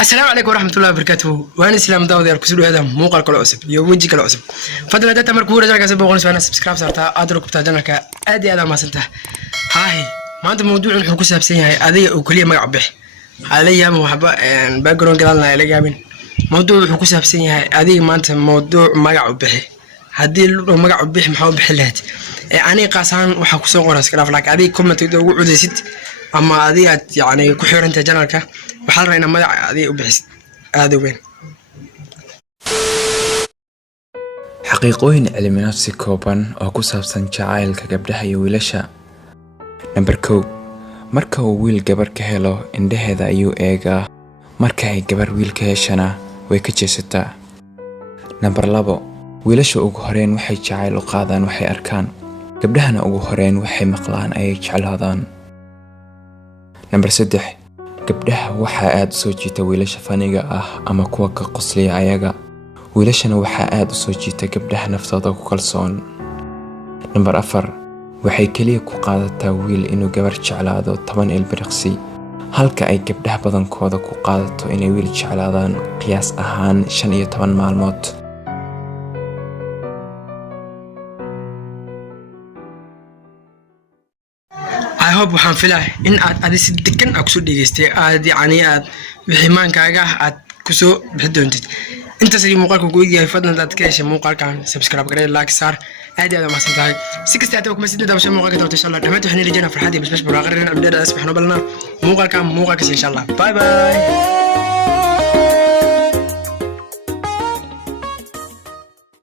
السلام عليكم ورحمة الله وبركاته. وأنا سلام داود يا كسر هذا موقع كل عصب يوجي كل عصب. فضل هذا تمر كورة جالس بقول سوانا سبسكرايب صارتها أدرك بتاعنا أدي هذا ما سنته. هاي ما أنت موضوع الحكومة سبسية هاي هذه وكلية ما عبه. عليها محبة باكرون كلامنا اللي جابين. موضوع الحكومة سبسية هاي هذه ما أنت موضوع ما عبه. هذه ما عبه محاول بحلات. أنا قاسان وحكوسون قراص كلاف لك هذه كم تقدر عودة ست. أما هذه يعني كحير أنت جنالك وحال رأينا ما هذه وبحس هذا وين xaqiiqooyin cilmi nafsi kooban oo ku saabsan jacaylka gabdhaha iyo wiilasha. Number 2 marka uu wiil gabar ka helo indhaheeda ayuu eegaa, marka ay gabar wiil ka heshana way ka jeesataa. Number 2 wiilasha ugu horeen waxay jacayl u qaadaan waxay arkaan, gabdhahana ugu horeen waxay maqlaan ayay jeclaadaan. Number 3 gabdhaha waxaa aad soo jiita wiilasha faniga ah ama kuwa ka qosliya ayaga, wiilashana waxaa aad u soo jiita gabdhaha naftooda ku kalsoon. Number 4 waxay kaliya ku qaadataa wiil inuu gabar jeclaado 10 ilbiriqsi, halka ay gabdhaha badankooda ku qaadato inay wiil jeclaadaan qiyaas ahaan 15 maalmood. I hope waxaan filaa in aad si degan aad kusoo dhageystay aad yani aad wiximaankaaga aad kusoo bixi doontid. intaas ayuu muuqaalka ku yahay fadlan aad ka heshay muuqaalkan subscribe garee like saar aad aad ma santahay si kasta aad kuma sidii dabasho muuqaalka doonto insha Allah dhamaad waxaan leeyahay farxad iyo basbaas barwaaqo reer abdada asbaxna balna muuqaalka insha Allah bye bye.